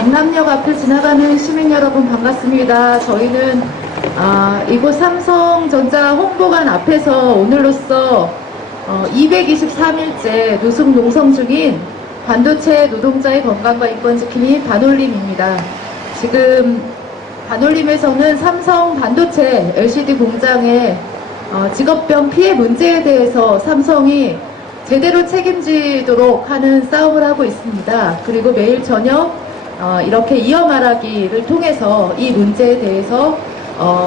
강남역 앞을 지나가는 시민 여러분 반갑습니다. 저희는 이곳 삼성전자 홍보관 앞에서 오늘로써 223일째 노숙 농성 중인 반도체 노동자의 건강과 인권 지킴이 반올림입니다. 지금 반올림에서는 삼성 반도체 LCD 공장의 직업병 피해 문제에 대해서 삼성이 제대로 책임지도록 하는 싸움을 하고 있습니다. 그리고 매일 저녁 이렇게 이어 말하기를 통해서 이 문제에 대해서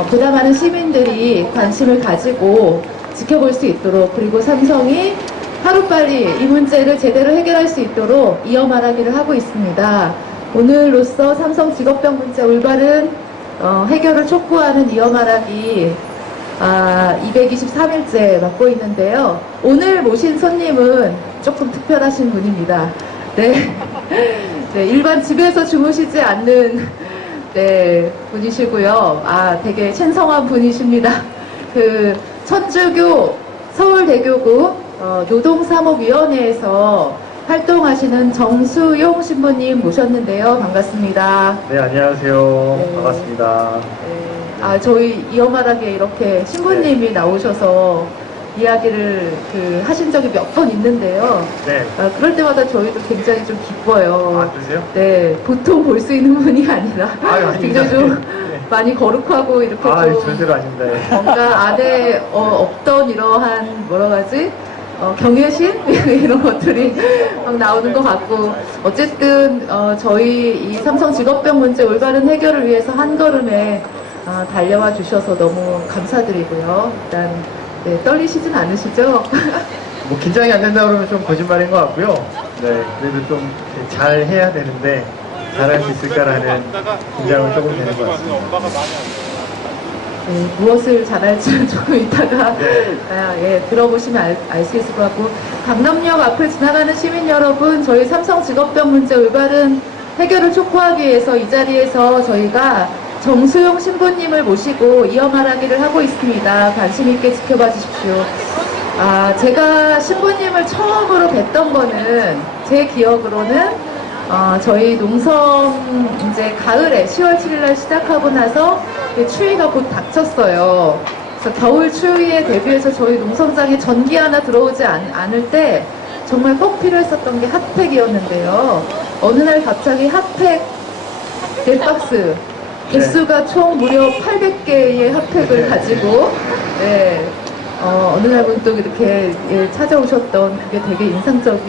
보다 많은 시민들이 관심을 가지고 지켜볼 수 있도록, 그리고 삼성이 하루빨리 이 문제를 제대로 해결할 수 있도록 이어 말하기를 하고 있습니다. 오늘로써 삼성 직업병 문제 올바른 해결을 촉구하는 이어 말하기 223일째 맡고 있는데요. 오늘 모신 손님은 조금 특별하신 분입니다. 네. 네, 일반 집에서 주무시지 않는 분이시고요. 되게 신성한 분이십니다. 그 천주교 서울대교구 노동사목위원회에서 활동하시는 정수용 신부님 모셨는데요. 반갑습니다. 네, 안녕하세요. 네. 반갑습니다. 네. 저희 이어 말하기에 이렇게 신부님이 나오셔서 이야기를 하신 적이 몇 번 있는데요. 네. 그럴 때마다 저희도 굉장히 좀 기뻐요. 그러세요? 네, 보통 볼 수 있는 분이 아니라 굉장히 좀 네. 많이 거룩하고 이렇게 좀 절대로 아닙니다. 뭔가 안에 없던 이러한 경외심 이런 것들이 막 나오는 것 같고, 어쨌든 저희 이 삼성 직업병 문제 올바른 해결을 위해서 한 걸음에 달려와 주셔서 너무 감사드리고요. 일단 떨리시진 않으시죠? 뭐 긴장이 안 된다 그러면 좀 거짓말인 것 같고요. 네, 그래도 좀 잘 해야 되는데 잘할 수 있을까라는 긴장은 조금 되는 것 같습니다. 네, 무엇을 잘할지는 조금 이따가 들어보시면 알 수 있을 것 같고, 강남역 앞을 지나가는 시민 여러분, 저희 삼성 직업병 문제 올바른 해결을 촉구하기 위해서 이 자리에서 저희가 정수용 신부님을 모시고 이어 말하기를 하고 있습니다. 관심 있게 지켜봐 주십시오. 제가 신부님을 처음으로 뵀던 거는, 제 기억으로는 저희 농성 이제 가을에 10월 7일날 시작하고 나서 추위가 곧 닥쳤어요. 그래서 겨울 추위에 대비해서 저희 농성장에 전기 하나 들어오지 않을 때 정말 꼭 필요했었던 게 핫팩이었는데요. 어느 날 갑자기 핫팩 4박스, 개수가 총 무려 800개의 핫팩을 가지고 어느 날부터 이렇게 찾아오셨던 그게 되게 인상적으로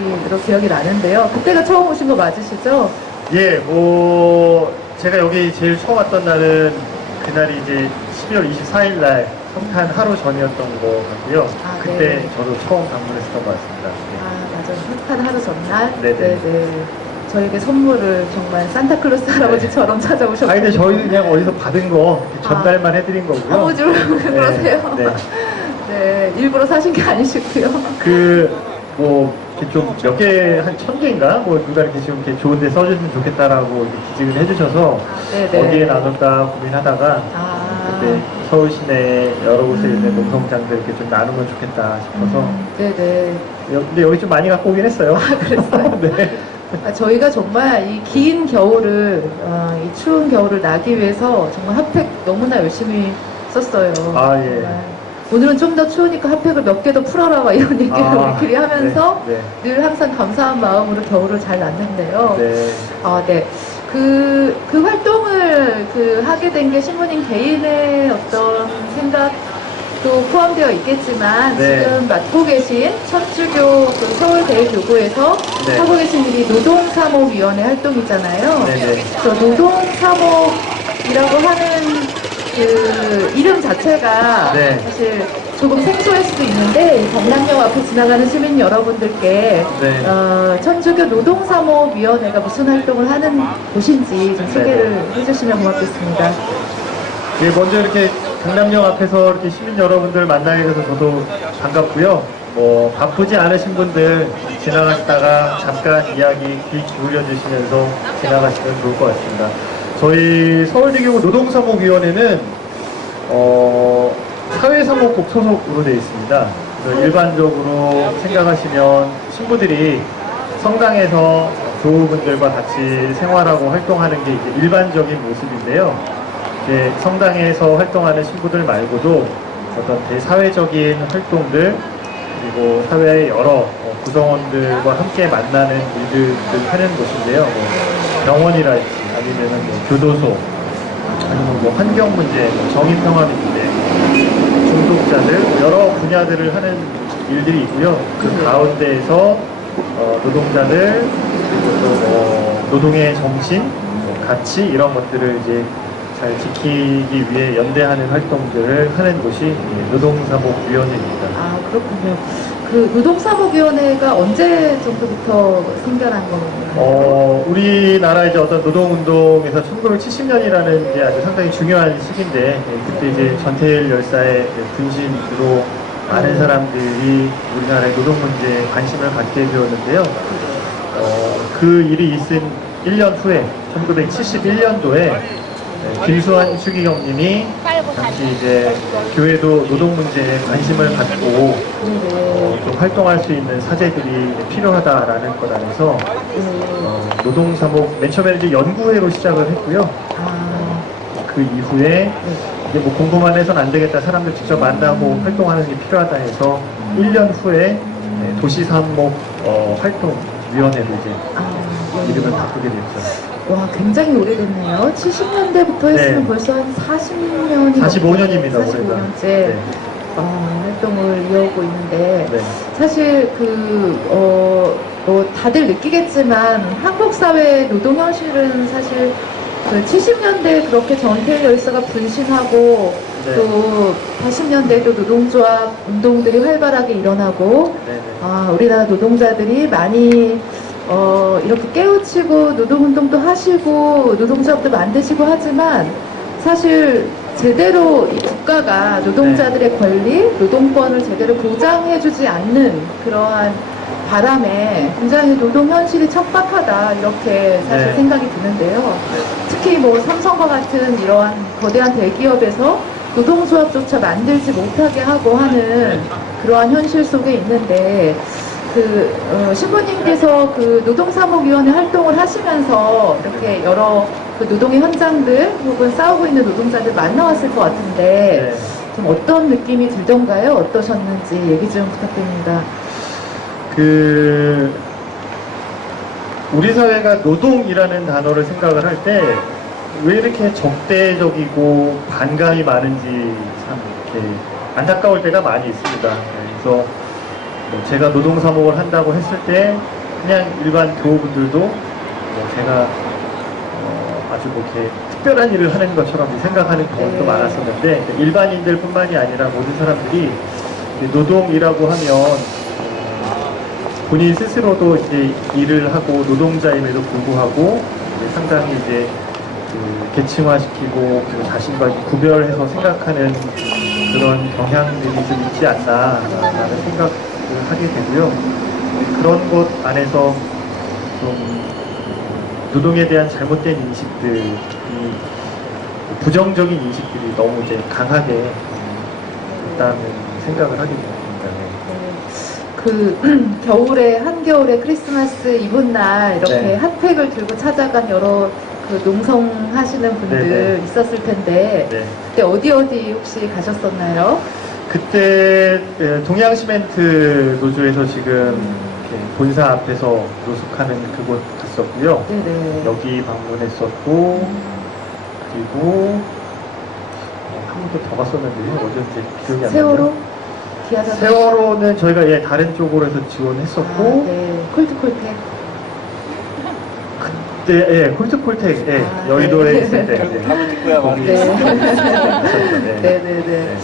기억이 나는데요. 그때가 처음 오신 거 맞으시죠? 예, 제가 여기 제일 처음 왔던 날은 그날이 이제 12월 24일 날 성탄 하루 전이었던 것 같고요. 그때 네. 저도 처음 방문했었던 것 같습니다. 맞아요. 성탄 하루 전날. 네네. 저에게 선물을 정말 산타클로스 할아버지처럼 찾아오셨고. 근데 저희는 그냥 어디서 받은 거 전달만 해드린 거고요. 그러세요? 네. 네, 일부러 사신 게 아니시고요. 이렇게 좀 몇 개, 한 1000개인가? 누가 이렇게 좀 이렇게 좋은 데 써주시면 좋겠다라고 이렇게 기증을 해주셔서 어디에 나눌까 고민하다가 그때 서울 시내 여러 곳에 있는 농성장들 이렇게 좀 나누면 좋겠다 싶어서 네네. 근데 여기 좀 많이 갖고 오긴 했어요. 그랬어요? 네. 저희가 정말 이 긴 겨울을, 이 추운 겨울을 나기 위해서 정말 핫팩 너무나 열심히 썼어요. 예. 정말. 오늘은 좀 더 추우니까 핫팩을 몇 개 더 풀어라 막 이런 얘기를 우리끼리 하면서 늘 항상 감사한 마음으로 겨울을 잘 났는데요. 네. 그 활동을 하게 된 게 신부님 개인의 어떤 생각도 포함되어 있겠지만 지금 맡고 계신 천주교 서울대교구에서 하고 계신 일이 노동사목위원회 활동이잖아요. 그래서 노동사목이라고 하는 이름 자체가 사실 조금 생소할 수도 있는데, 이 강남역 앞에 지나가는 시민 여러분들께 천주교 노동사목위원회가 무슨 활동을 하는 곳인지 좀 소개를 해주시면 고맙겠습니다. 네, 먼저 이렇게 강남역 앞에서 이렇게 시민 여러분들 만나게 돼서 저도 반갑고요. 바쁘지 않으신 분들 지나가시다가 잠깐 이야기 귀 기울여 주시면서 지나가시면 좋을 것 같습니다. 저희 서울대교구 노동사목위원회는 사회사목국 소속으로 되어 있습니다. 일반적으로 생각하시면 신부들이 성당에서 교우분들과 같이 생활하고 활동하는 게 이제 일반적인 모습인데요. 이제 성당에서 활동하는 신부들 말고도 어떤 대사회적인 활동들 그리고 사회의 여러 구성원들과 함께 만나는 일들을 하는 곳인데요. 뭐 병원이랄지 아니면은 뭐 교도소 아니면 뭐 환경 문제, 정의평화 문제, 중독자들 여러 분야들을 하는 일들이 있고요. 그 가운데에서 노동자들 그리고 또 노동의 정신, 가치 이런 것들을 이제 잘 지키기 위해 연대하는 활동들을 하는 곳이 노동사목위원회입니다. 아, 그렇군요. 그 노동사목위원회가 언제 정도부터 생겨난 건가요? 우리나라 이제 어떤 노동운동에서 1970년이라는 게 아주 상당히 중요한 시기인데, 그때 이제 전태일 열사의 분신으로 많은 사람들이 우리나라의 노동 문제에 관심을 갖게 되었는데요. 그 일이 있은 1년 후에, 1971년도에 김수환 추기경님이 당시 이제 교회도 노동 문제에 관심을 갖고 좀 활동할 수 있는 사제들이 필요하다라는 것 안에서 노동사목 맨 처음에는 이제 연구회로 시작을 했고요. 그 이후에 이제 뭐 공부만 해서는 안 되겠다, 사람들 직접 만나고 활동하는 게 필요하다 해서 1년 후에 도시사목 활동위원회로 이제 이름을 바꾸게 됐죠. 와, 굉장히 오래됐네요. 70년대부터 했으면 네. 벌써 한 40년이 45년입니다, 45년째 네. 활동을 이어오고 있는데, 네. 사실 뭐 다들 느끼겠지만 한국 사회의 노동 현실은 사실 그 70년대 그렇게 전태일 열사가 분신하고 네. 또 80년대에도 노동조합 운동들이 활발하게 일어나고 네네. 우리나라 노동자들이 많이 이렇게 깨우치고 노동운동도 하시고 노동조합도 만드시고 하지만 사실 제대로 이 국가가 노동자들의 권리, 노동권을 제대로 보장해주지 않는 그러한 바람에 굉장히 노동 현실이 척박하다 이렇게 사실 네. 생각이 드는데요. 특히 뭐 삼성과 같은 이러한 거대한 대기업에서 노동조합조차 만들지 못하게 하고 하는 그러한 현실 속에 있는데 신부님께서 그 노동사목위원회 활동을 하시면서 이렇게 여러 그 노동의 현장들 혹은 싸우고 있는 노동자들 만나왔을 것 같은데 네. 좀 어떤 느낌이 들던가요? 어떠셨는지 얘기 좀 부탁드립니다. 우리 사회가 노동이라는 단어를 생각을 할 때 왜 이렇게 적대적이고 반감이 많은지 참 이렇게 안타까울 때가 많이 있습니다. 그래서 제가 노동사목을 한다고 했을 때 그냥 일반 교우분들도 제가 아주 뭐 이렇게 특별한 일을 하는 것처럼 생각하는 경우도 네. 많았었는데 일반인들 뿐만이 아니라 모든 사람들이 노동이라고 하면 본인 스스로도 이제 일을 하고 노동자임에도 불구하고 상당히 이제 계층화시키고 그리고 자신과 구별해서 생각하는 그런 경향들이 좀 있지 않나라는 생각을 하게 되고요. 그런 것 안에서 좀 노동에 대한 잘못된 인식들이 부정적인 인식들이 너무 이제 강하게 있다는 생각을 하게 됩니다. 그 겨울에 한겨울에 크리스마스 이브날 이렇게 네. 핫팩을 들고 찾아간 여러 그 농성하시는 분들 네네. 있었을 텐데 네. 그때 어디 혹시 가셨었나요? 그때 동양시멘트 노조에서 지금 이렇게 본사 앞에서 노숙하는 그곳 갔었고요. 네네. 여기 방문했었고 그리고 한 곳도 더 갔었는데요. 어딘지 기억이 안 나요. 세월호? 기아자동? 세월호는 저희가 다른 쪽으로 해서 지원했었고 네. 콜트콜텍. 그때 콜트콜텍 여의도에 네. 있을 때 한번 듣고야 봐. 거기 네. 있었죠. 네네네.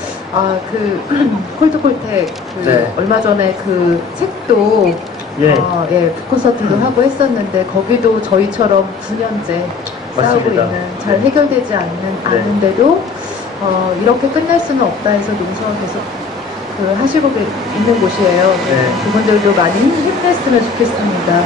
콜트콜텍 네. 얼마 전에 그 책도 북콘서트도 음. 하고 했었는데 거기도 저희처럼 9년째 싸우고 맞습니다. 있는 잘 네. 해결되지 네. 않는데도 이렇게 끝낼 수는 없다 해서 농성을 계속 하시고 있는 곳이에요. 네. 그분들도 많이 힘냈으면 좋겠습니다.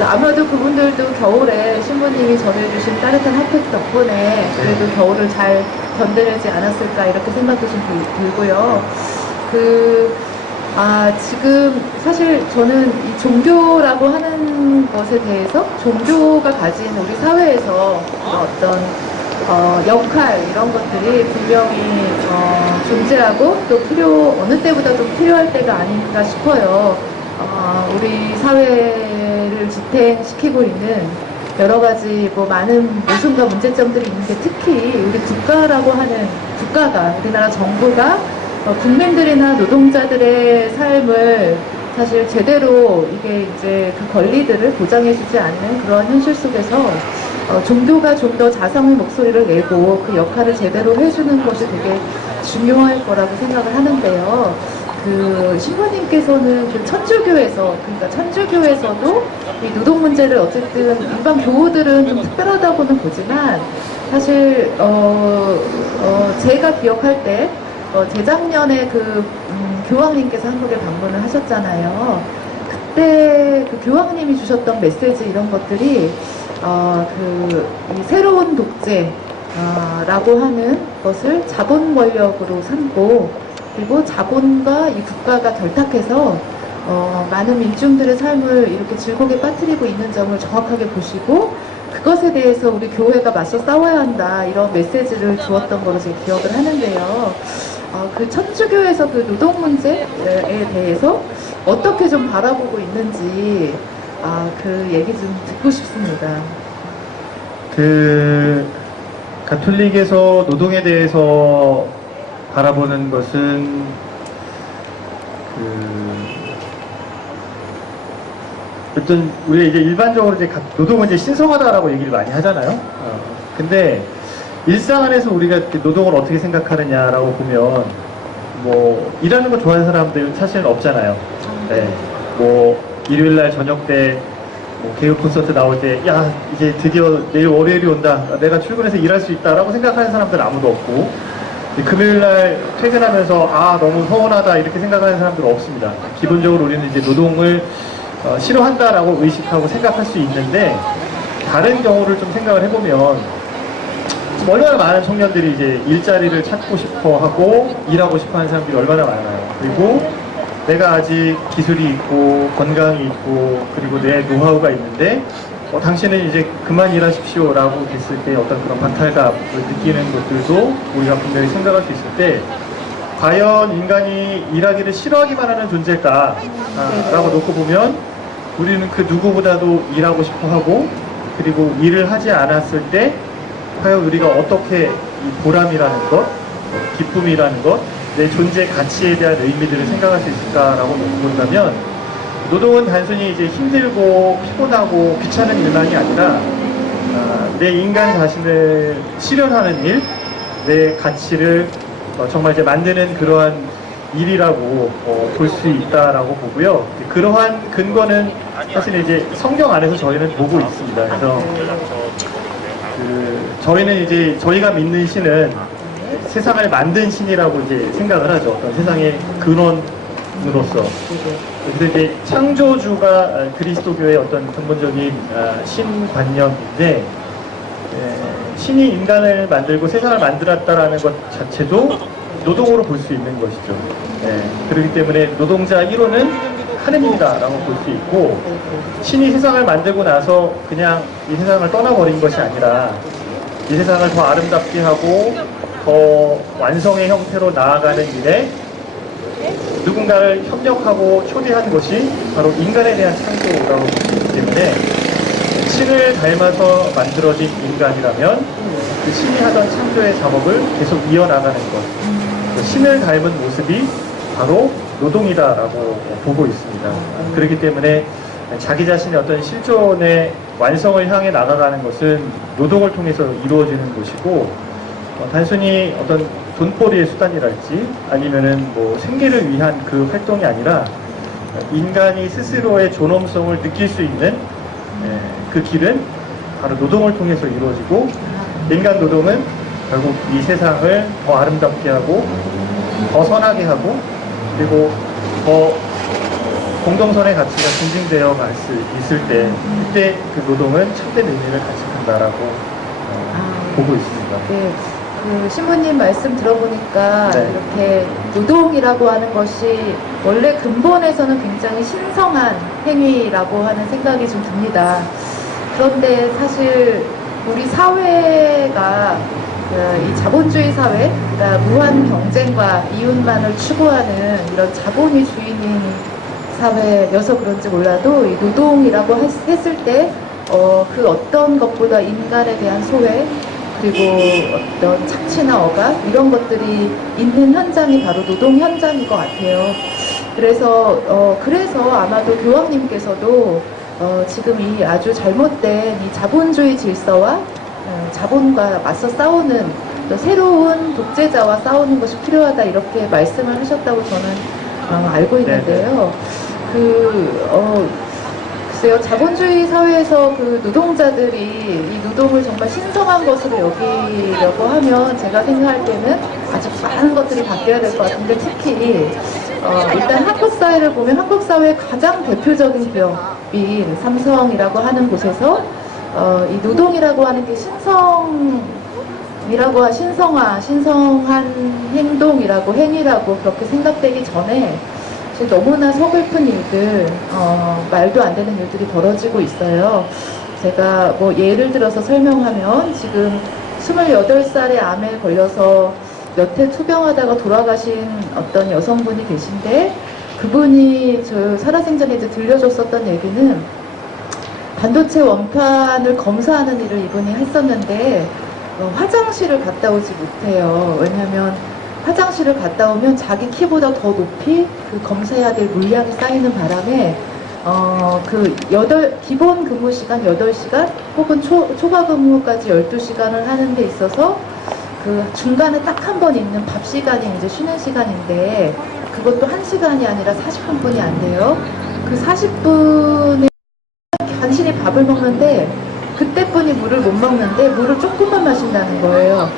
아무래도 그분들도 겨울에 신부님이 전해주신 따뜻한 핫팩 덕분에 그래도 겨울을 잘 견뎌내지 않았을까 이렇게 생각도 좀 들고요. 지금 사실 저는 이 종교라고 하는 것에 대해서 종교가 가진 우리 사회에서 어떤 역할 이런 것들이 분명히 존재하고 또 어느 때보다도 필요할 때가 아닌가 싶어요. 우리 사회를 지탱시키고 있는 여러 가지 많은 모순과 문제점들이 있는데 특히 우리 국가가 우리나라 정부가 국민들이나 노동자들의 삶을 사실 제대로 이게 이제 그 권리들을 보장해주지 않는 그러한 현실 속에서 종교가 좀 더 자성의 목소리를 내고 그 역할을 제대로 해주는 것이 되게 중요할 거라고 생각을 하는데요. 그 신부님께서는 그 그러니까 천주교에서도 이 노동 문제를 어쨌든 일반 교우들은 좀 특별하다고는 보지만 사실 제가 기억할 때 재작년에 교황님께서 한국에 방문을 하셨잖아요. 그때 그 교황님이 주셨던 메시지 이런 것들이 이 새로운 독재라고 하는 것을 자본 권력으로 삼고 그리고 자본과 이 국가가 결탁해서 많은 민중들의 삶을 이렇게 즐겁게 빠뜨리고 있는 점을 정확하게 보시고 그것에 대해서 우리 교회가 맞서 싸워야 한다 이런 메시지를 주었던 거로 제가 기억을 하는데요. 그 천주교에서 그 노동 문제에 대해서 어떻게 좀 바라보고 있는지 그 얘기 좀 듣고 싶습니다. 가톨릭에서 노동에 대해서 바라보는 것은 어떤 우리가 이제 일반적으로 이제 노동은 이제 신성하다라고 얘기를 많이 하잖아요. 근데 일상 안에서 우리가 노동을 어떻게 생각하느냐라고 보면 일하는 거 좋아하는 사람들 사실은 없잖아요. 네. 일요일날 저녁 때 개그 콘서트 나올 때 야 이제 드디어 내일 월요일이 온다 내가 출근해서 일할 수 있다라고 생각하는 사람들은 아무도 없고 금요일날 퇴근하면서 너무 서운하다 이렇게 생각하는 사람들은 없습니다. 기본적으로 우리는 이제 노동을 싫어한다라고 의식하고 생각할 수 있는데 다른 경우를 좀 생각을 해보면 얼마나 많은 청년들이 이제 일자리를 찾고 싶어 하고 일하고 싶어 하는 사람들이 얼마나 많아요. 그리고 내가 아직 기술이 있고 건강이 있고 그리고 내 노하우가 있는데 당신은 이제 그만 일하십시오 라고 됐을 때 어떤 그런 박탈감을 느끼는 것들도 우리가 분명히 생각할 수 있을 때 과연 인간이 일하기를 싫어하기만 하는 존재일까 라고 놓고 보면 우리는 그 누구보다도 일하고 싶어 하고 그리고 일을 하지 않았을 때 과연 우리가 어떻게 이 보람이라는 것, 기쁨이라는 것, 내 존재 가치에 대한 의미들을 생각할 수 있을까라고 본다면 노동은 단순히 이제 힘들고 피곤하고 귀찮은 일만이 아니라 내 인간 자신을 실현하는 일, 내 가치를 정말 이제 만드는 그러한 일이라고 볼 수 있다라고 보고요. 그러한 근거는 사실 이제 성경 안에서 저희는 보고 있습니다. 그래서 저희는 이제 저희가 믿는 신은 세상을 만든 신이라고 이제 생각을 하죠. 어떤 세상의 근원으로서. 그래서 이제 창조주가 그리스도교의 어떤 근본적인 신관념인데 신이 인간을 만들고 세상을 만들었다라는 것 자체도 노동으로 볼 수 있는 것이죠. 그렇기 때문에 노동자 1호는 하느님이다라고 볼 수 있고 신이 세상을 만들고 나서 그냥 이 세상을 떠나버린 것이 아니라 이 세상을 더 아름답게 하고 더 완성의 형태로 나아가는 일에 누군가를 협력하고 초대한 것이 바로 인간에 대한 창조라고 볼 수 있기 때문에 신을 닮아서 만들어진 인간이라면 그 신이 하던 창조의 작업을 계속 이어나가는 것, 신을 닮은 모습이 바로 노동이다라고 보고 있습니다. 그렇기 때문에 자기 자신의 어떤 실존의 완성을 향해 나아가는 것은 노동을 통해서 이루어지는 것이고 단순히 어떤 돈벌이의 수단이랄지 아니면은 생계를 위한 그 활동이 아니라 인간이 스스로의 존엄성을 느낄 수 있는 그 길은 바로 노동을 통해서 이루어지고 인간 노동은 결국 이 세상을 더 아름답게 하고 더 선하게 하고 그리고 더 공동선의 가치가 증진되어 갈 수 있을 때 그때 그 노동은 참된 의미를 간직한다라고 보고 있습니다. 네. 그 신부님 말씀 들어보니까 네. 이렇게 노동이라고 하는 것이 원래 근본에서는 굉장히 신성한 행위라고 하는 생각이 좀 듭니다. 그런데 사실 우리 사회가 이 자본주의 사회, 그러니까 무한 경쟁과 이윤만을 추구하는 이런 자본이 주인인 사회여서 그런지 몰라도 이 노동이라고 했을 때 그 어떤 것보다 인간에 대한 소외 그리고 어떤 착취나 억압 이런 것들이 있는 현장이 바로 노동 현장인 것 같아요. 그래서 아마도 교황님께서도 지금 이 아주 잘못된 이 자본주의 질서와 자본과 맞서 싸우는 새로운 독재자와 싸우는 것이 필요하다 이렇게 말씀을 하셨다고 저는 알고 있는데요. 글쎄요, 자본주의 사회에서 그 노동자들이 이 노동을 정말 신성한 것으로 여기려고 하면 제가 생각할 때는 아주 많은 것들이 바뀌어야 될 것 같은데 특히 일단 한국 사회를 보면 한국 사회의 가장 대표적인 기업인 삼성이라고 하는 곳에서 이 노동이라고 하는 게 신성한 행동이라고 행위라고 그렇게 생각되기 전에 너무나 서글픈 일들, 말도 안 되는 일들이 벌어지고 있어요. 제가 뭐 예를 들어서 설명하면 지금 28살에 암에 걸려서 몇 해 투병하다가 돌아가신 어떤 여성분이 계신데 그분이 저 살아생전에 이제 들려줬었던 얘기는 반도체 원판을 검사하는 일을 이분이 했었는데 화장실을 갔다 오지 못해요. 왜냐하면 화장실을 갔다 오면 자기 키보다 더 높이 그 검사해야 될 물량이 쌓이는 바람에 기본 근무 시간 8시간 혹은 초과 근무까지 12시간을 하는 데 있어서 그 중간에 딱 한 번 있는 밥 시간이 이제 쉬는 시간인데 그것도 1시간이 아니라 40분뿐이 안 돼요. 그 40분에 간신히 밥을 먹는데 그때뿐이 물을 못 먹는데 물을 조금만 마신다는 거예요.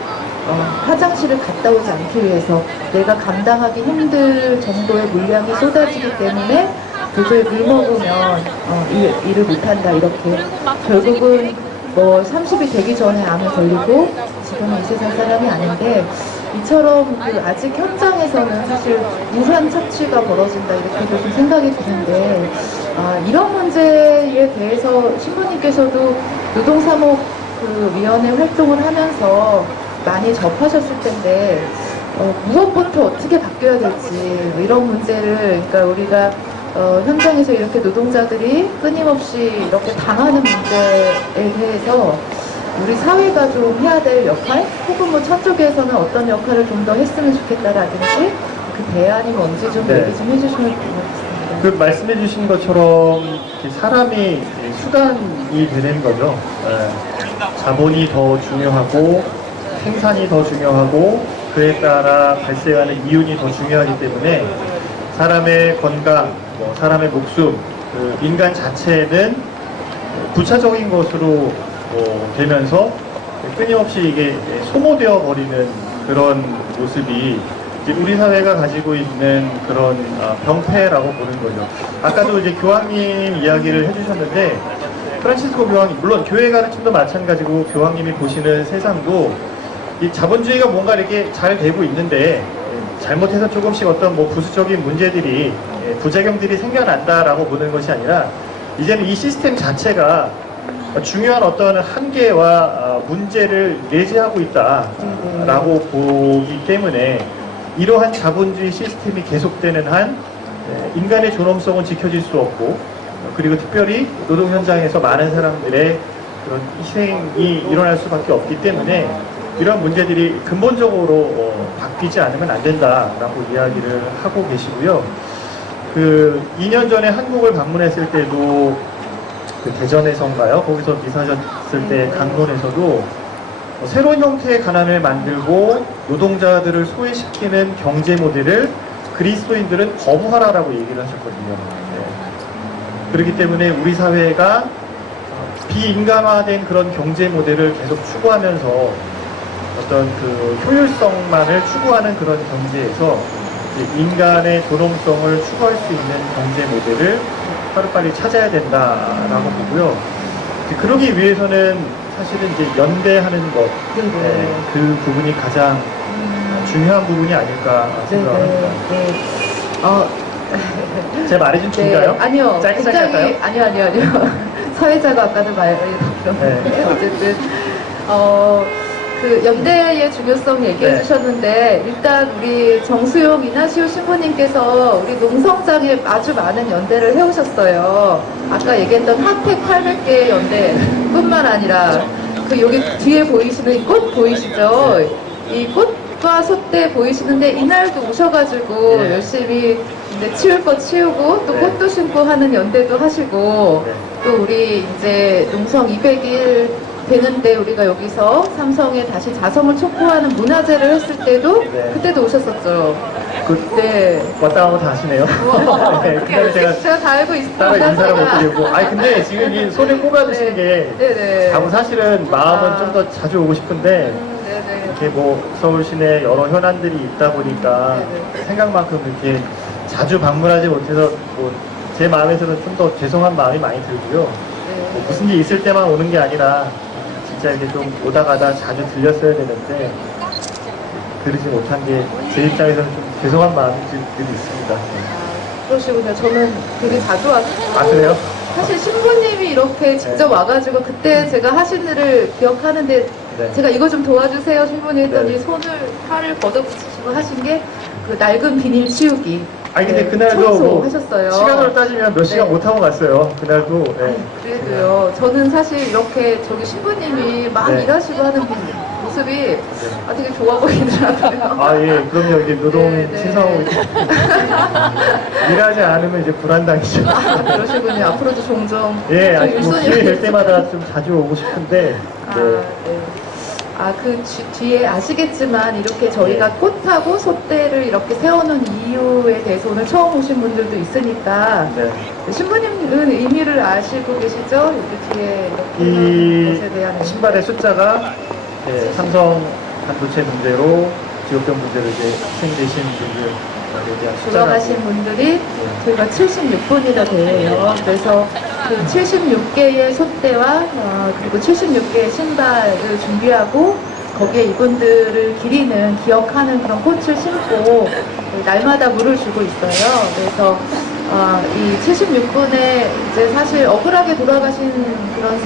화장실을 갔다 오지 않기 위해서 내가 감당하기 힘들 정도의 물량이 쏟아지기 때문에 도저히 물 먹으면 일을 못한다 이렇게 결국은 뭐 30이 되기 전에 암에 걸리고 지금은 이 세상 사람이 아닌데 이처럼 그 아직 현장에서는 사실 무한 착취가 벌어진다 이렇게도 좀 생각이 드는데 이런 문제에 대해서 신부님께서도 노동사목 그 위원회 활동을 하면서 많이 접하셨을 텐데 무엇부터 어떻게 바뀌어야 될지 이런 문제를 그러니까 우리가 현장에서 이렇게 노동자들이 끊임없이 이렇게 당하는 문제에 대해서 우리 사회가 좀 해야 될 역할 혹은 뭐 저쪽에서는 어떤 역할을 좀 더 했으면 좋겠다라든지 그 대안이 뭔지 좀 얘기 좀 해주시면 고맙습니다. 그 말씀해 주신 것처럼 사람이 수단이 되는 거죠. 자본이 더 중요하고 생산이 더 중요하고 그에 따라 발생하는 이윤이 더 중요하기 때문에 사람의 건강, 사람의 목숨, 그 인간 자체는 부차적인 것으로 되면서 끊임없이 이게 소모되어 버리는 그런 모습이 이제 우리 사회가 가지고 있는 그런 병폐라고 보는 거죠. 아까도 이제 교황님 이야기를 해주셨는데 프란치스코 교황이 물론 교회 가르침도 마찬가지고 교황님이 보시는 세상도 이 자본주의가 뭔가 이렇게 잘 되고 있는데 잘못해서 조금씩 어떤 뭐 부수적인 문제들이 부작용들이 생겨난다라고 보는 것이 아니라 이제는 이 시스템 자체가 중요한 어떤 한계와 문제를 내재하고 있다라고 보기 때문에 이러한 자본주의 시스템이 계속되는 한 인간의 존엄성은 지켜질 수 없고 그리고 특별히 노동 현장에서 많은 사람들의 그런 희생이 일어날 수밖에 없기 때문에 이런 문제들이 근본적으로 바뀌지 않으면 안 된다라고 이야기를 하고 계시고요. 그 2년 전에 한국을 방문했을 때도 그 대전에선가요? 거기서 미사졌을 때 강론에서도 새로운 형태의 가난을 만들고 노동자들을 소외시키는 경제 모델을 그리스도인들은 거부하라라고 얘기를 하셨거든요. 그렇기 때문에 우리 사회가 비인간화된 그런 경제 모델을 계속 추구하면서 어떤 그 효율성만을 추구하는 그런 경제에서 인간의 존엄성을 추구할 수 있는 경제 모델을 하루빨리 찾아야 된다라고 보고요. 그러기 위해서는 사실은 이제 연대하는 것, 네네. 그 부분이 가장 중요한 부분이 아닐까 생각합니다. 네. 제 말이 좀 긴가요? 아니요. 짧게 굉장히, 할까요? 아니요. 사회자가 아까도 말했는데, 네. 어쨌든, 그 연대의 중요성 얘기해 네. 주셨는데, 일단 우리 정수용 이나시오 신부님께서 우리 농성장에 아주 많은 연대를 해오셨어요. 아까 얘기했던 핫팩 800개 연대뿐만 아니라, 그 여기 뒤에 보이시는 이 꽃 보이시죠? 이 꽃과 솥대 보이시는데, 이날도 오셔가지고 네. 열심히 이제 치울 거 치우고, 또 네. 꽃도 심고 하는 연대도 하시고, 네. 또 우리 이제 농성 200일 되는데 우리가 여기서 삼성에 다시 자성을 촉구하는 문화제를 했을 때도 네. 그때도 오셨었죠. 네. 왔다 가고 다 하시네요. 네, 그날 제가 다 알고 있습니다. 따로 인사를 못 제가. 드리고. 아니, 근데 지금 이 손에 꼽아주시는 게, 네네. 사실은 마음은 아. 좀 더 자주 오고 싶은데, 네네. 이렇게 뭐 서울 시내 여러 현안들이 있다 보니까 네네. 생각만큼 이렇게 자주 방문하지 못해서 뭐 제 마음에서는 좀 더 죄송한 마음이 많이 들고요. 뭐 무슨 일 있을 때만 오는 게 아니라 진짜 이렇게 좀 오다 가다 자주 들렸어야 되는데 그러지 못한 게 제 입장에서는 좀 죄송한 마음이 늘 있습니다. 그러시군요. 저는 되게 자주 왔고. 아, 그래요? 사실 신부님이 이렇게 직접 와가지고 그때 제가 하신 일을 기억하는데 네. 제가 이거 좀 도와주세요 신부님 했더니 네. 팔을 걷어붙이시고 하신 게 그 낡은 비닐 치우기. 아니 근데 네, 그날도 청소 뭐 하셨어요. 시간으로 따지면 몇 시간 네. 못 하고 갔어요. 그날도. 네. 아니, 그래도요. 저는 사실 이렇게 저기 신부님이 막 네. 일하시고 하는 모습이 되게 좋아 보이더라고요. 아, 예, 그럼요. 이게 노동 네, 네. 신성하고 일하지 않으면 이제 불안당이죠. 그러시군요. 앞으로도 종종. 예, 저 아니, 뭐 일손이 기회 될 때마다 좀 자주 오고 싶은데, 네. 그 뒤에 아시겠지만 이렇게 저희가 네. 꽃하고 솥대를 이렇게 세워놓은 이유에 대해서 오늘 처음 오신 분들도 있으니까 네. 신부님은 의미를 아시고 계시죠? 여기 뒤에 이렇게 이 것에 대한 신발의 숫자가 예, 삼성 반도체 문제로 지역병 문제로 이제 희생되신 분들에 대한 돌아가신 숫자라고. 분들이 저희가 76분이나 돼요. 그래서 그 76개의 솥대와 그리고 76개의 신발을 준비하고 거기에 이분들을 기리는 기억하는 그런 꽃을 심고 날마다 물을 주고 있어요. 그래서 이 76분에 이제 사실 억울하게 돌아가신 그런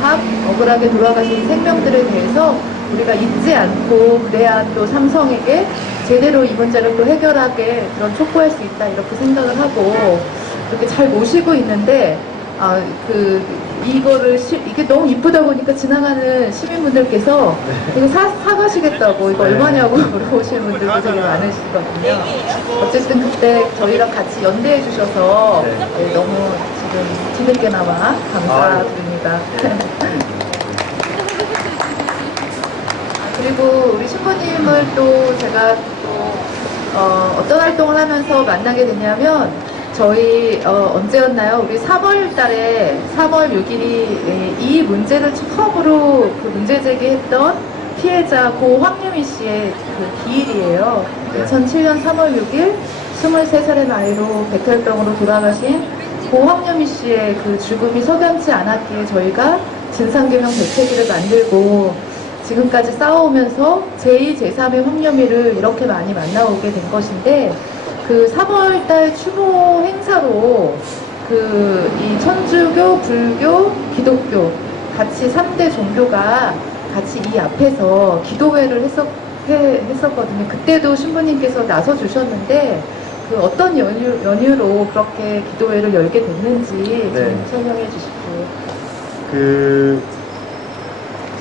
억울하게 돌아가신 생명들에 대해서 우리가 잊지 않고 그래야 또 삼성에게 제대로 이 문제를 또 해결하게 그런 촉구할 수 있다 이렇게 생각을 하고 이렇게 잘 모시고 있는데 이게 너무 이쁘다 보니까 지나가는 시민분들께서 이거 사가시겠다고 이거 네. 얼마냐고 물어보시는 분들도 되게 많으시거든요. 어쨌든 그때 저희랑 같이 연대해 주셔서 네. 너무 지금 뒤늦게나마 감사드립니다. 그리고 우리 신부님을 또 제가 어떤 활동을 하면서 만나게 되냐면 저희 언제였나요? 우리 3월 달에 3월 6일이 이 문제를 처음으로 그 문제 제기했던 피해자 고 황유미 씨의 그 기일이에요. 2007년 3월 6일 23살의 나이로 백혈병으로 돌아가신 고 황유미 씨의 그 죽음이 석연치 않았기에 저희가 진상규명 대책위를 만들고 지금까지 싸워오면서 제2, 제3의 황유미를 이렇게 많이 만나오게 된 것인데 그 3월달 추모 행사로 이 천주교, 불교, 기독교 같이 3대 종교가 같이 이 앞에서 기도회를 했었거든요. 그때도 신부님께서 나서 주셨는데 그 어떤 연유로 그렇게 기도회를 열게 됐는지 좀 설명해 주십시오.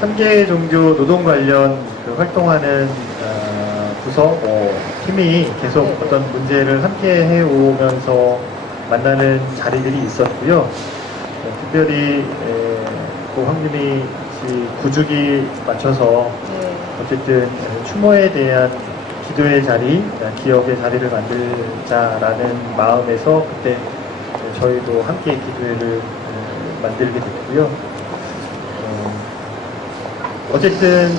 3개 종교 노동 관련 활동하는 부서, 팀이 계속 어떤 문제를 함께 해오면서 만나는 자리들이 있었고요. 특별히 고 황유미 씨 구주기 맞춰서 어쨌든 추모에 대한 기도의 자리, 기억의 자리를 만들자라는 마음에서 그때 저희도 함께 기도회를 만들게 됐고요. 어쨌든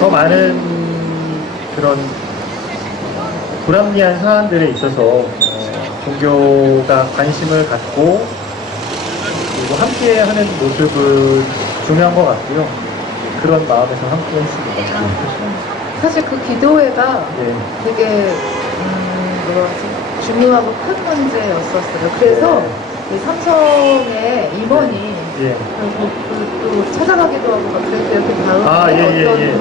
더 많은 그런 불합리한 사안들에 있어서 종교가 관심을 갖고 그리고 함께 하는 모습은 중요한 것 같고요. 그런 마음에서 함께 했습니다. 사실 그 기도회가 예. 되게 뭐라지 중요하고 큰 문제였었어요. 그래서 이 삼성의 임원이 예. 또 찾아가기도 하고 막 그래서 이렇게 다음에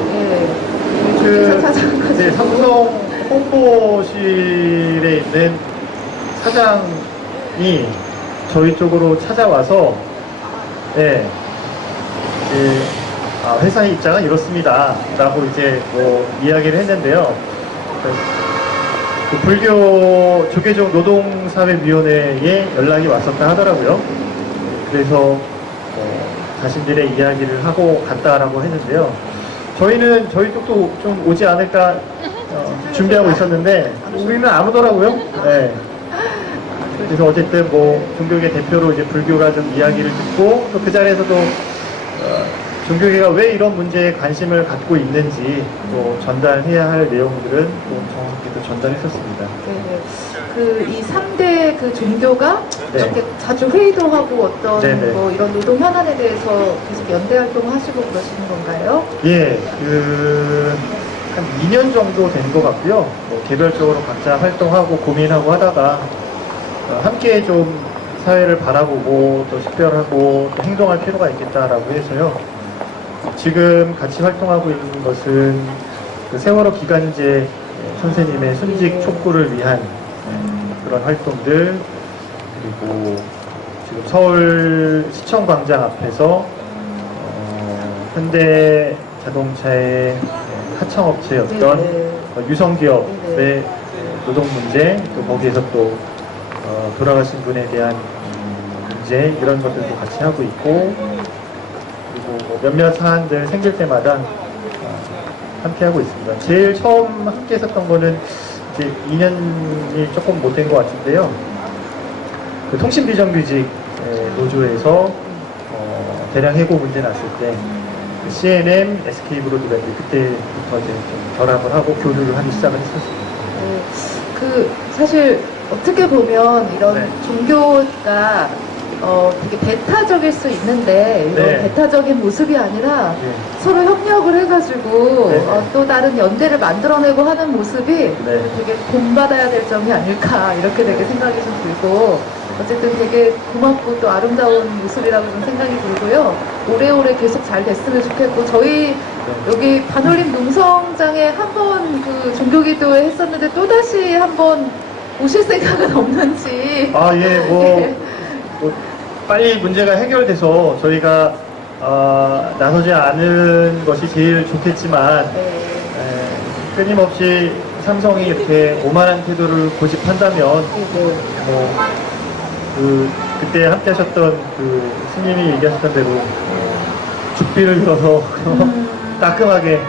그 찾아가서 이제 삼성 홍보실에 있는 사장이 저희 쪽으로 찾아와서 예, 회사의 입장은 이렇습니다 라고 이제 뭐 이야기를 했는데요. 그 불교 조계종 노동사회위원회에 연락이 왔었다 하더라고요. 그래서 자신들의 이야기를 하고 갔다라고 했는데요. 저희는 저희 쪽도 좀 오지 않을까 준비하고 있었는데 우리는 안 오더라고요. 네. 그래서 어쨌든 뭐 종교계 대표로 이제 불교가 좀 이야기를 듣고 또 그 자리에서도 종교계가 왜 이런 문제에 관심을 갖고 있는지 또 전달해야 할 내용들은 또 정확히 또 전달했었습니다. 네. 이 3대 그 종교가 네. 이렇게 자주 회의도 하고 어떤 네네. 뭐 이런 노동 현안에 대해서 계속 연대 활동을 하시고 그러시는 건가요? 예, 한 2년 정도 된 것 같고요. 뭐 개별적으로 각자 활동하고 고민하고 하다가 함께 좀 사회를 바라보고 또 식별하고 또 행동할 필요가 있겠다라고 해서요. 지금 같이 활동하고 있는 것은 그 세월호 기간제 선생님의 순직 촉구를 위한 그런 활동들, 그리고 지금 서울 시청광장 앞에서 현대 자동차의 하청업체였던 유성기업의 노동 문제, 또 거기에서 또 돌아가신 분에 대한 문제, 이런 것들도 같이 하고 있고, 그리고 뭐 몇몇 사안들 생길 때마다 함께 하고 있습니다. 제일 처음 함께 했었던 거는 이제 2년이 조금 못 된 것 같은데요. 그 통신비정규직 노조에서 대량 해고 문제 났을 때 CNN, SK브로드밴드 그때부터 이제 좀 결합을 하고 교류를 하기 시작을 했었습니다. 사실 어떻게 보면 이런 네. 종교가 되게 배타적일 수 있는데 이런 네. 배타적인 모습이 아니라 네. 서로 협력을 해가지고 네. 또 다른 연대를 만들어내고 하는 모습이 네. 되게 본받아야 될 점이 아닐까 이렇게 되게 생각이 좀 들고 어쨌든 되게 고맙고 또 아름다운 모습이라고 좀 생각이 들고요. 오래오래 계속 잘 됐으면 좋겠고 저희 여기 반올림 농성장에 한 번 그 종교기도회 했었는데 또다시 한번 오실 생각은 없는지. 뭐 빨리 문제가 해결돼서 저희가 나서지 않은 것이 제일 좋겠지만 끊임없이 삼성이 이렇게 오만한 태도를 고집한다면 그때 함께 하셨던 그 스님이 얘기하셨던 대로 죽비를 들어서 따끔하게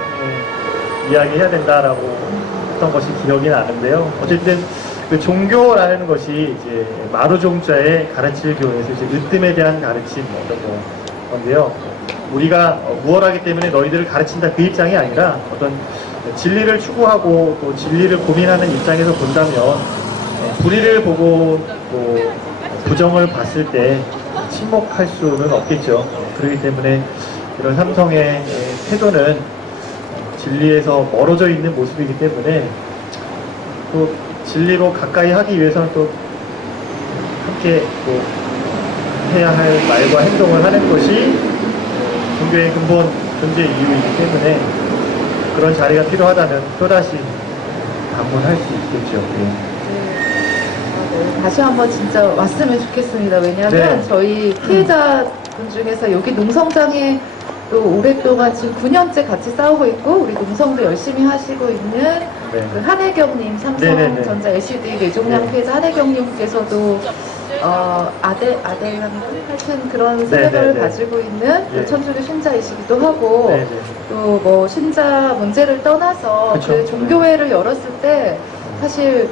이야기해야 된다라고 했던 것이 기억이 나는데요. 어쨌든 그 종교라는 것이 이제 마루종자의 가르칠 교에서 이제 으뜸에 대한 가르침 어떤 건데요. 우리가 무엇하기 때문에 너희들을 가르친다 그 입장이 아니라 어떤 진리를 추구하고 또 진리를 고민하는 입장에서 본다면 불의를 보고 또 부정을 봤을 때 침묵할 수는 없겠죠. 그렇기 때문에 이런 삼성의 태도는 진리에서 멀어져 있는 모습이기 때문에 또 진리로 가까이 하기 위해서는 또 함께 또 해야 할 말과 행동을 하는 것이 종교의 근본 존재 이유이기 때문에 그런 자리가 필요하다면 또다시 방문할 수 있겠죠. 다시 한번 진짜 왔으면 좋겠습니다. 왜냐하면 저희 피해자분 중에서 여기 농성장에 또 오랫동안 지금 9년째 같이 싸우고 있고 우리 농성도 열심히 하시고 있는 그 한혜경님 삼성전자 LCD 뇌종양 피해자 한혜경님께서도 아델라는 하여튼 그런 세계관을 가지고 있는 그 천주교 신자이시기도 하고 또 뭐 신자 문제를 떠나서 그 종교회를 열었을 때 사실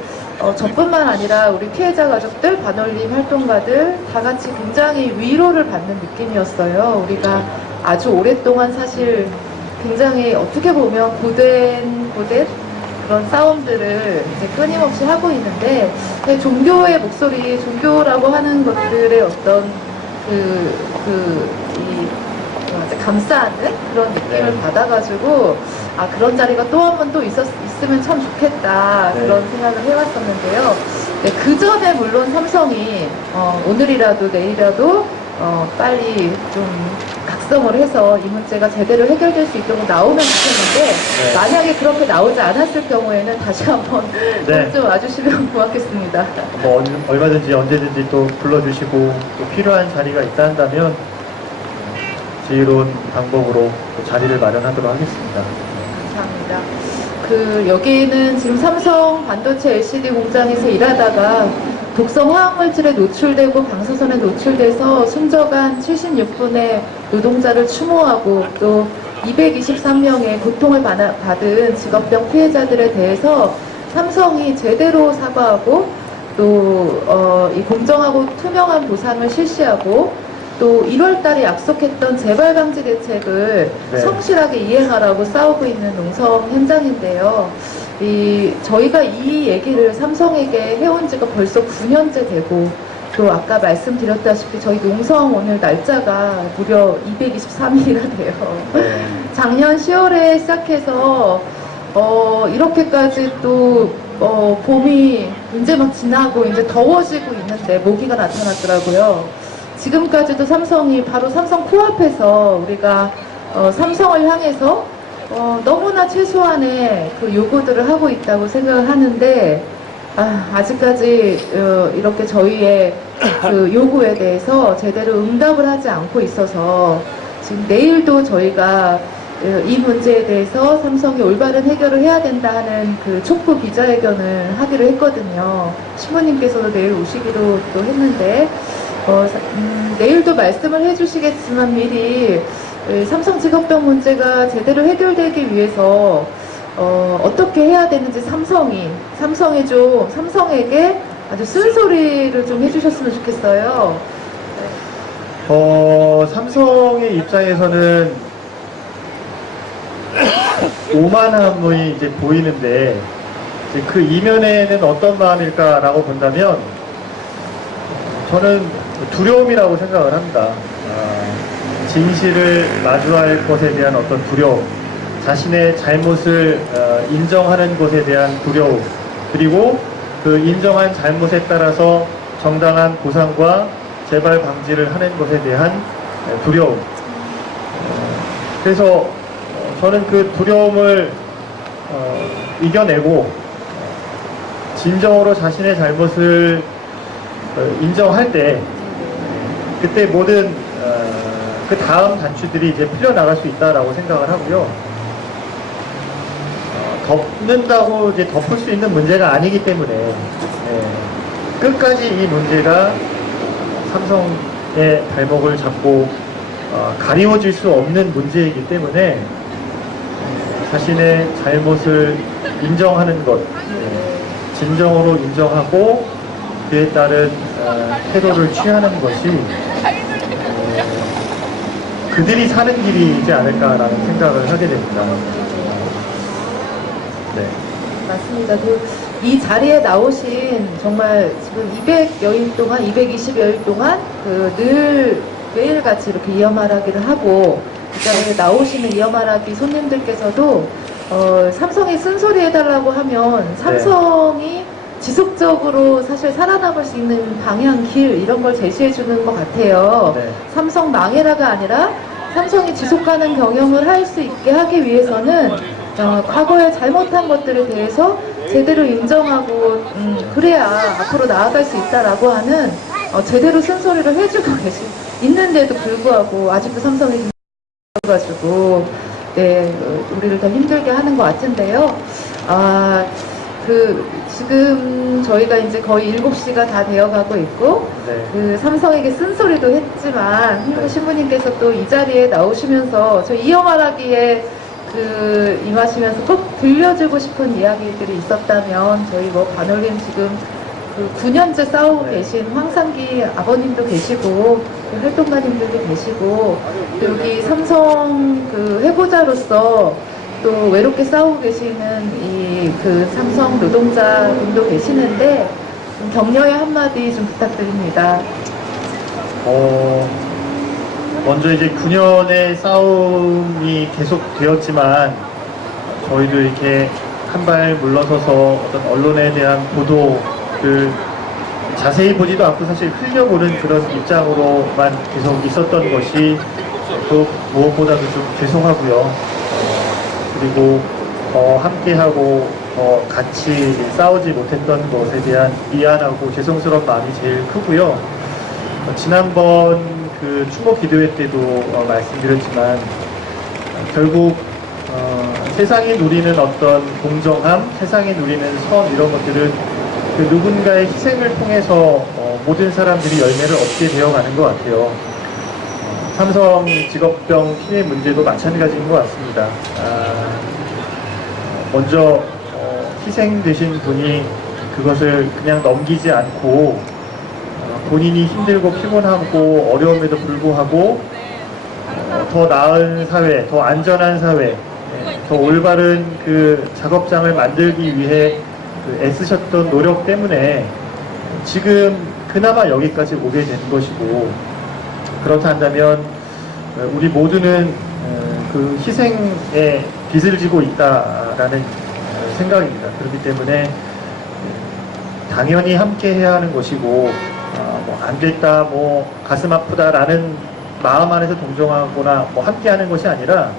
저뿐만 아니라 우리 피해자 가족들, 반올림 활동가들 다 같이 굉장히 위로를 받는 느낌이었어요. 우리가 아주 오랫동안 사실 굉장히 어떻게 보면 고된 그런 싸움들을 이제 끊임없이 하고 있는데 종교의 목소리, 종교라고 하는 것들의 어떤 감싸는 그런 느낌을 네. 받아가지고, 아, 그런 자리가 또 한 번 또 있으면 참 좋겠다. 네. 그런 생각을 해왔었는데요. 네, 그 전에 물론 삼성이, 오늘이라도 내일이라도, 빨리 좀 각성을 해서 이 문제가 제대로 해결될 수 있도록 나오면 좋겠는데, 네. 만약에 그렇게 나오지 않았을 경우에는 다시 한번 네. 좀 와주시면 고맙겠습니다. 뭐 얼마든지 언제든지 또 불러주시고 또 필요한 자리가 있다 한다면 지혜로운 방법으로 또 자리를 마련하도록 하겠습니다. 감사합니다. 여기는 지금 삼성 반도체 LCD 공장에서 일하다가 독성 화학물질에 노출되고 방사선에 노출돼서 순저간 76분의 노동자를 추모하고 또 223명의 고통을 받은 직업병 피해자들에 대해서 삼성이 제대로 사과하고 또 이 공정하고 투명한 보상을 실시하고 또 1월 달에 약속했던 재발 방지 대책을 네. 성실하게 이행하라고 싸우고 있는 농성 현장인데요. 저희가 이 얘기를 삼성에게 해온 지가 벌써 9년째 되고, 또 아까 말씀드렸다시피 저희 농성 오늘 날짜가 무려 223일이나 돼요. 네. 작년 10월에 시작해서 이렇게까지 또 봄이 이제 막 지나고 이제 더워지고 있는데 모기가 나타났더라고요. 지금까지도 삼성이 바로 삼성 코앞에서 우리가 삼성을 향해서 너무나 최소한의 그 요구들을 하고 있다고 생각을 하는데, 아직까지 이렇게 저희의 그 요구에 대해서 제대로 응답을 하지 않고 있어서 지금 내일도 저희가 이 문제에 대해서 삼성이 올바른 해결을 해야 된다 하는 그 촉구 기자회견을 하기로 했거든요. 신부님께서도 내일 오시기로 또 했는데, 내일도 말씀을 해주시겠지만 미리 삼성 직업병 문제가 제대로 해결되기 위해서 어떻게 해야 되는지 삼성에게 아주 쓴소리를 좀 해주셨으면 좋겠어요. 삼성의 입장에서는 오만함이 이제 보이는데 이제 그 이면에는 어떤 마음일까라고 본다면 저는 두려움이라고 생각을 합니다. 진실을 마주할 것에 대한 어떤 두려움, 자신의 잘못을 인정하는 것에 대한 두려움, 그리고 그 인정한 잘못에 따라서 정당한 보상과 재발 방지를 하는 것에 대한 두려움. 그래서 저는 그 두려움을 이겨내고 진정으로 자신의 잘못을 인정할 때 그때 모든 그 다음 단추들이 이제 풀려나갈 수 있다라고 생각을 하고요. 덮는다고 이제 덮을 수 있는 문제가 아니기 때문에 끝까지 이 문제가 삼성의 발목을 잡고 가리워질 수 없는 문제이기 때문에 자신의 잘못을 인정하는 것, 진정으로 인정하고 그에 따른 태도를 취하는 것이 그들이 사는 길이지 않을까라는 생각을 하게 됩니다. 네. 맞습니다. 이 자리에 나오신 정말 지금 200여일 동안, 220여일 동안 늘 매일같이 이렇게 이어말하기를 하고 이 자리에 나오시는 이어말하기 손님들께서도 삼성이 쓴소리 해달라고 하면 삼성이 지속적으로 사실 살아남을 수 있는 방향, 길 이런 걸 제시해 주는 것 같아요. 네. 삼성 망해라가 아니라 삼성이 지속가는 경영을 할 수 있게 하기 위해서는 과거에 잘못한 것들에 대해서 제대로 인정하고 그래야 앞으로 나아갈 수 있다라고 하는 제대로 쓴소리를 해주고 있는데도 불구하고 아직도 삼성이 가지고 우리를 더 힘들게 하는 것 같은데요. 지금 저희가 이제 거의 7시가 다 되어가고 있고, 삼성에게 쓴소리도 했지만, 신부님께서 또 이 자리에 나오시면서, 저 이어말하기에 임하시면서 꼭 들려주고 싶은 이야기들이 있었다면, 저희 반올림 지금 9년째 싸우고 계신 황상기 아버님도 계시고, 활동가님들도 계시고, 여기 삼성 회보자로서 또 외롭게 싸우고 계시는 삼성 노동자분도 계시는데 좀 격려의 한마디 좀 부탁드립니다. 먼저 이제 9년의 싸움이 계속되었지만 저희도 이렇게 한 발 물러서서 어떤 언론에 대한 보도를 자세히 보지도 않고 사실 흘려보는 그런 입장으로만 계속 있었던 것이 또 무엇보다도 좀 죄송하고요. 그리고 함께하고 같이 싸우지 못했던 것에 대한 미안하고 죄송스러운 마음이 제일 크고요. 지난번 그 추모 기도회 때도 말씀드렸지만 결국 세상이 누리는 어떤 공정함, 세상이 누리는 선 이런 것들은 그 누군가의 희생을 통해서 모든 사람들이 열매를 얻게 되어가는 것 같아요. 삼성 직업병 피해 문제도 마찬가지인 것 같습니다. 먼저 희생되신 분이 그것을 그냥 넘기지 않고 본인이 힘들고 피곤하고 어려움에도 불구하고 더 나은 사회, 더 안전한 사회, 더 올바른 그 작업장을 만들기 위해 그 애쓰셨던 노력 때문에 지금 그나마 여기까지 오게 된 것이고, 그렇다 한다면 우리 모두는 그 희생에 빚을 지고 있다라는 생각입니다. 그렇기 때문에 당연히 함께 해야 하는 것이고, 뭐 안 됐다, 뭐 가슴 아프다라는 마음 안에서 동정하거나 뭐 함께 하는 것이 아니라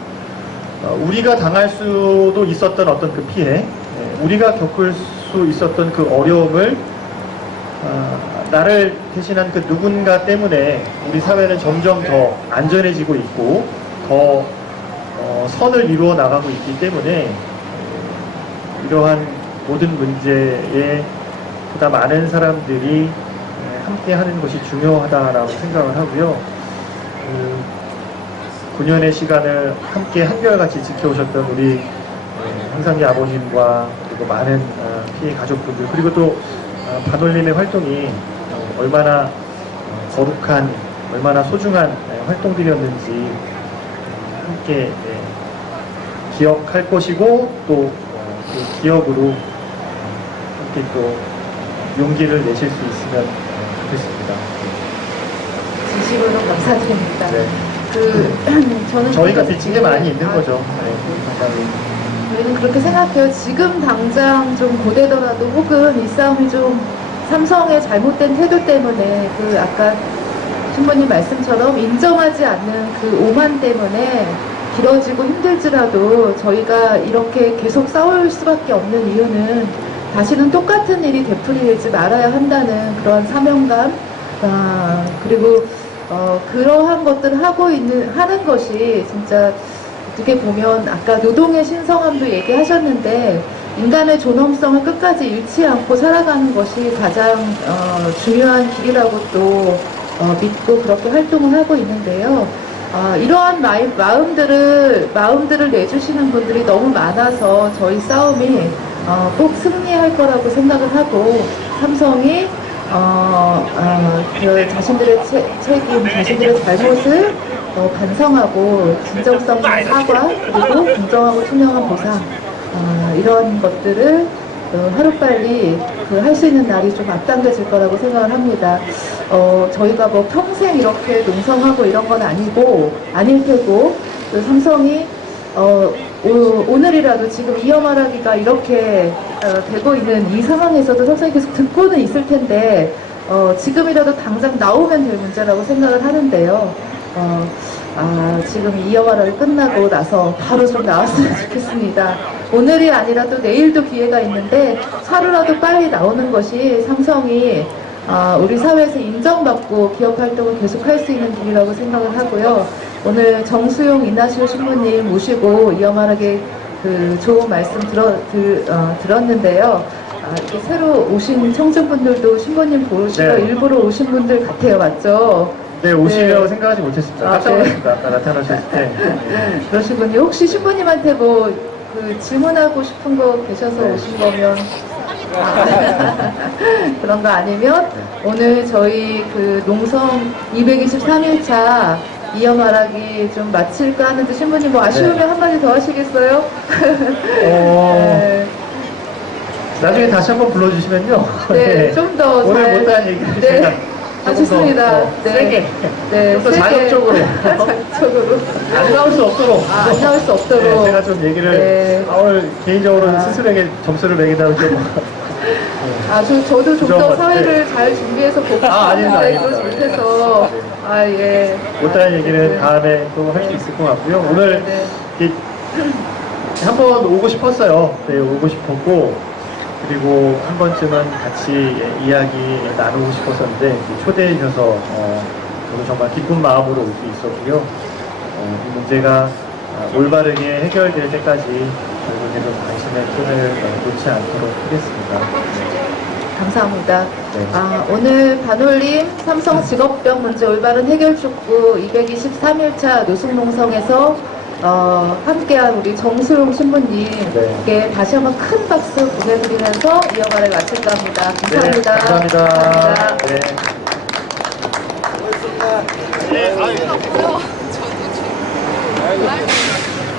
우리가 당할 수도 있었던 어떤 그 피해, 우리가 겪을 수 있었던 그 어려움을 나를 대신한 그 누군가 때문에 우리 사회는 점점 더 안전해지고 있고 더 선을 이루어 나가고 있기 때문에 이러한 모든 문제에 보다 많은 사람들이 함께 하는 것이 중요하다라고 생각을 하고요. 9년의 시간을 함께 한결같이 지켜오셨던 우리 황상기 아버님과 그리고 많은 피해 가족분들, 그리고 또 반올림의 활동이 얼마나 거룩한, 얼마나 소중한 활동들이었는지 함께 기억할 것이고, 또 그 기억으로 함께 또 용기를 내실 수 있으면 좋겠습니다. 진심으로 감사드립니다. 네. 저는 저희가 그렇게- 빚진 게 많이 있는 거죠. 네. 저희는 그렇게 생각해요. 지금 당장 좀 고되더라도, 혹은 이 싸움이 좀 삼성의 잘못된 태도 때문에 그 아까 신부님 말씀처럼 인정하지 않는 그 오만 때문에 길어지고 힘들지라도 저희가 이렇게 계속 싸울 수밖에 없는 이유는 다시는 똑같은 일이 되풀이되지 말아야 한다는 그런 사명감, 그리고 그러한 것들을 하는 것이 진짜 어떻게 보면 아까 노동의 신성함도 얘기하셨는데, 인간의 존엄성을 끝까지 잃지 않고 살아가는 것이 가장 중요한 길이라고 또 믿고 그렇게 활동을 하고 있는데요. 이러한 마음들을 내주시는 분들이 너무 많아서 저희 싸움이 꼭 승리할 거라고 생각을 하고, 삼성이 그 자신들의 책임, 자신들의 잘못을 반성하고 진정성 있는 사과, 그리고 공정하고 투명한 보상, 이런 것들을 하루빨리 할 수 있는 날이 좀 앞당겨질 거라고 생각을 합니다. 저희가 뭐 평생 이렇게 농성하고 이런 건 아닐 테고, 그 삼성이 오늘이라도 지금 이어말하기가 이렇게 되고 있는 이 상황에서도 삼성이 계속 듣고는 있을 텐데, 지금이라도 당장 나오면 될 문제라고 생각을 하는데요. 지금 이어말하기 끝나고 나서 바로 좀 나왔으면 좋겠습니다. 오늘이 아니라 또 내일도 기회가 있는데 하루라도 빨리 나오는 것이 삼성이 우리 사회에서 인정받고 기업 활동을 계속할 수 있는 길이라고 생각을 하고요. 오늘 정수용 이나시오 신부님 모시고 이어말하게 그 좋은 말씀 들었는데요. 이렇게 새로 오신 청중분들도 신부님 보시러 네. 일부러 오신 분들 같아요. 맞죠? 네, 오시려고 네. 생각하지 못했습니다. 깜짝 네. 놀랐습니다. 아까 나타나셨을 때. 그러시군요. 혹시 신부님한테 뭐 그 질문하고 싶은 거 계셔서 네. 오신 거면 그런 거 아니면 오늘 저희 그 농성 223일차 이어말하기 좀 마칠까 하는데, 신부님 뭐 아쉬우면 네. 한마디 더 하시겠어요? 네. 나중에 다시 한번 불러주시면요. 네, 좀 더 오늘 잘- 못한 얘기를 네. 제가 아, 좋습니다. 네. 세게. 네, 좀더 세게. 자극적으로. 자극적으로. 안 나올 수 없도록. 아, 안 나올 수 없도록. 네, 제가 좀 얘기를 네. 오늘 개인적으로 아. 스스로에게 점수를 매긴다고 좀. 아, 저도 좀 부정한 더 것 사회를 잘 준비해서 보고 아닙니다, 싶은데 아닙니다. 그러지 못해서 네. 아, 예. 못다한 얘기는 네. 다음에 또 할 수 있을 것 같고요. 오늘 네. 이렇게 한번 오고 싶었어요. 네, 오고 싶었고, 그리고 한 번쯤은 같이 이야기 나누고 싶었었는데, 이렇게 초대해 주셔서, 저도 정말 기쁜 마음으로 올 수 있었고요. 이 문제가 올바르게 해결될 때까지 결국에는 당신의 손을 놓지 않도록 하겠습니다. 감사합니다. 네. 아, 오늘 반올림 삼성 직업병 문제 올바른 해결 촉구 223일차 노숙농성에서 함께한 우리 정수용 신부님께 네. 다시 한번 큰 박수 보내드리면서 이어가를 마칠까 합니다. 감사합니다. 네, 감사합니다. 감사합니다. 네. 네, 아유.